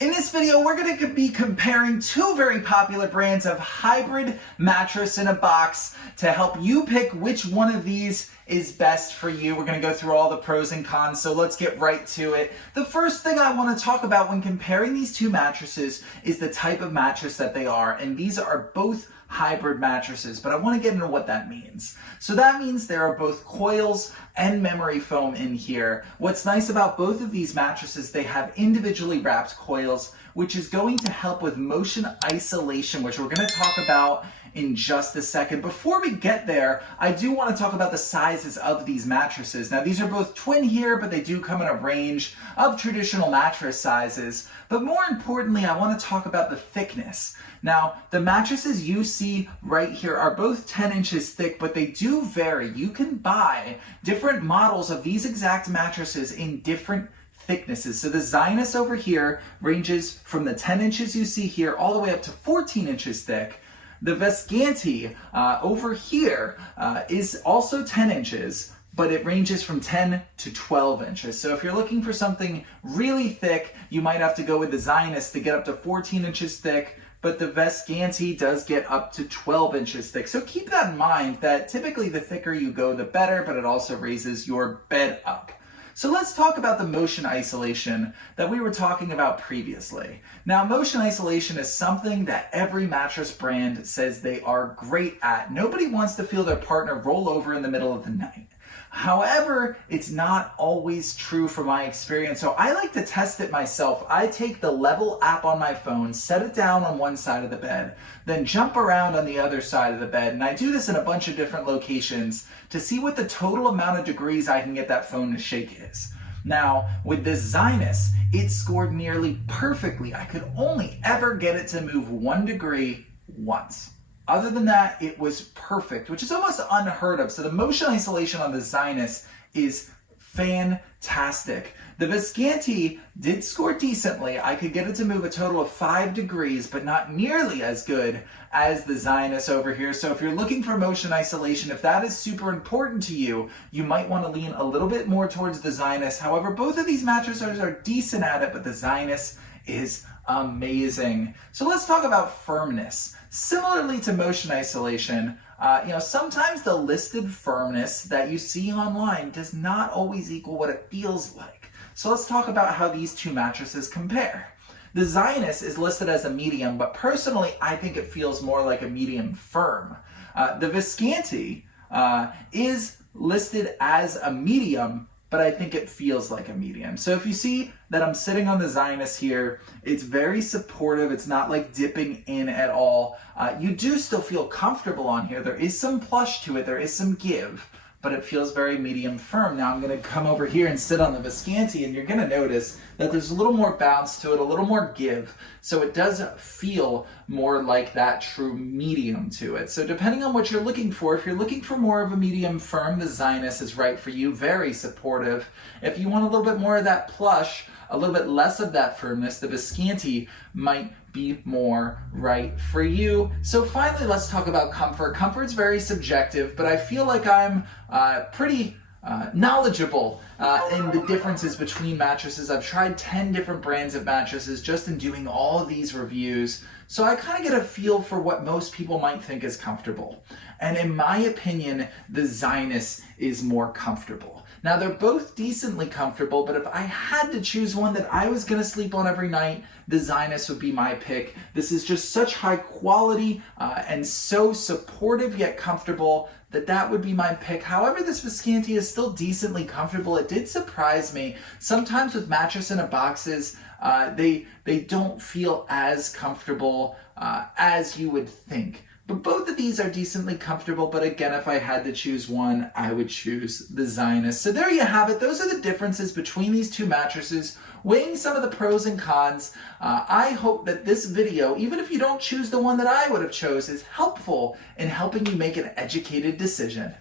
In this video, we're going to be comparing two very popular brands of hybrid mattress in a box to help you pick which one of these is best for you. We're going to go through all the pros and cons, so let's get right to it. The first thing I want to talk about when comparing these two mattresses is the type of mattress that they are, and these are both hybrid mattresses, but I want to get into what that means. So that means there are both coils and memory foam in here. What's nice about both of these mattresses, they have individually wrapped coils, which is going to help with motion isolation, which we're going to talk about in just a second. Before we get there, I do want to talk about the sizes of these mattresses. Now, these are both twin here, but they do come in a range of traditional mattress sizes. But more importantly, I want to talk about the thickness. Now, the mattresses you see right here are both 10 inches thick, but they do vary. You can buy different models of these exact mattresses in different thicknesses. So the Zinus over here ranges from the 10 inches you see here all the way up to 14 inches thick. The Vesgantti over here is also 10 inches, but it ranges from 10 to 12 inches. So if you're looking for something really thick, you might have to go with the Zinus to get up to 14 inches thick, but the Vesgantti does get up to 12 inches thick. So keep that in mind that typically the thicker you go, the better, but it also raises your bed up. So let's talk about the motion isolation that we were talking about previously. Now, motion isolation is something that every mattress brand says they are great at. Nobody wants to feel their partner roll over in the middle of the night. However, it's not always true from my experience, so I like to test it myself. I take the Level app on my phone, set it down on one side of the bed, then jump around on the other side of the bed, and I do this in a bunch of different locations to see what the total amount of degrees I can get that phone to shake is. Now, with this Zinus, it scored nearly perfectly. I could only ever get it to move 1 degree once. Other than that, it was perfect, which is almost unheard of. So the motion isolation on the Zinus is fantastic. The Vesgantti did score decently. I could get it to move a total of 5 degrees, but not nearly as good as the Zinus over here. So if you're looking for motion isolation, if that is super important to you, you might want to lean a little bit more towards the Zinus. However, both of these mattresses are decent at it, but the Zinus is amazing. So let's talk about firmness. Similarly to motion isolation, sometimes the listed firmness that you see online does not always equal what it feels like. So let's talk about how these two mattresses compare. The Zinus is listed as a medium, but personally, I think it feels more like a medium firm. The Vesgantti is listed as a medium, but I think it feels like a medium. So if you see that I'm sitting on the Zinus here, it's very supportive. It's not like dipping in at all. You do still feel comfortable on here. There is some plush to it. There is some give, but it feels very medium firm. Now I'm gonna come over here and sit on the Vesgantti, and you're gonna notice that there's a little more bounce to it, a little more give. So it does feel more like that true medium to it. So depending on what you're looking for, if you're looking for more of a medium firm, the Zinus is right for you, very supportive. If you want a little bit more of that plush, a little bit less of that firmness, the Vesgantti might be more right for you. So finally, let's talk about comfort. Comfort's very subjective, but I feel like I'm pretty knowledgeable in the differences between mattresses. I've tried 10 different brands of mattresses just in doing all of these reviews. So I kind of get a feel for what most people might think is comfortable. And in my opinion, the Zinus is more comfortable. Now, they're both decently comfortable, but if I had to choose one that I was going to sleep on every night, the Zinus would be my pick. This is just such high quality and so supportive yet comfortable that would be my pick. However, this Vesgantti is still decently comfortable. It did surprise me. Sometimes with mattress in a boxes, they don't feel as comfortable as you would think. But both of these are decently comfortable, but again, if I had to choose one, I would choose the Zinus. So there you have it. Those are the differences between these two mattresses, weighing some of the pros and cons. I hope that this video, even if you don't choose the one that I would have chose, is helpful in helping you make an educated decision.